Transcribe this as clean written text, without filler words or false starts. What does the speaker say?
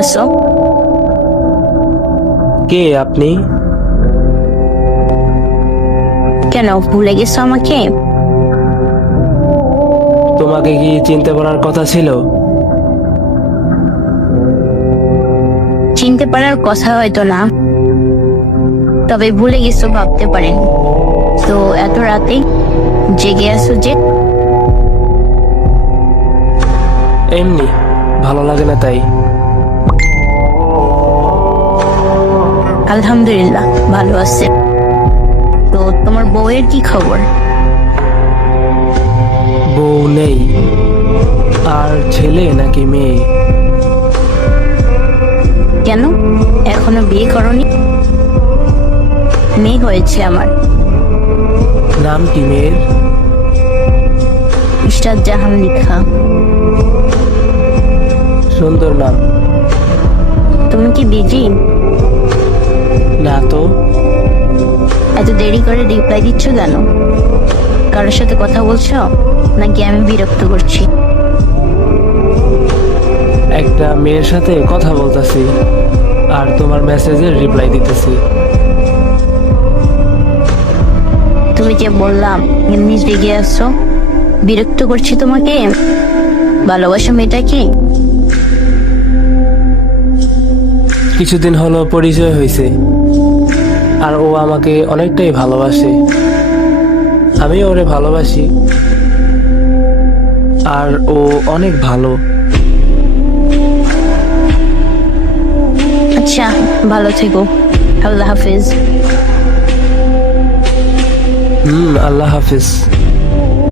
আছো? কে আপনি? কেন ভুলে গেছো আমাকে? তোমাকে কি চিনতে পারার কথা ছিল? চিনতে পারার কথা হয়তো না, তবে ভুলে গেছো ভাবতে পারেন। তো এত রাতে জেগে আছো যে? এমনি ভালো লাগে না তাই। আলহামদুলিল্লাহ ভালো আছে। তো তোমার বউয়ের কি খবর? বউ নেই। আর ছেলে নাকি মেয়ে? কেন এখনো বিয়ে করনি? মেয়ে হয়েছে আমার। নাম কি মেয়ের? ইশরাত জাহান লিখা। সুন্দর নাম। তুমি কি বিজি? না তো। এত দেরি করে রিপ্লাই দিচ্ছ কেন? কারোর সাথে কথা বলছো নাকি আমি বিরক্ত করছি? একটা মেয়ের সাথে কথা বলতেছি আর তোমার মেসেজের রিপ্লাই দিতেছি। তুমি যে বললাম এমনি জেগে আসছো, বিরক্ত করছি তোমাকে? ভালোবাসো মেয়েটাকে? কিছুদিন হলো পরিচয় হয়েছে, আর ও আমাকে অনেকটাই ভালোবাসে। আমিও ওরে ভালোবাসি, আর ও অনেক ভালো। আচ্ছা, ভালো থেকো। আল্লাহ হাফিজ। আল্লাহ হাফিজ।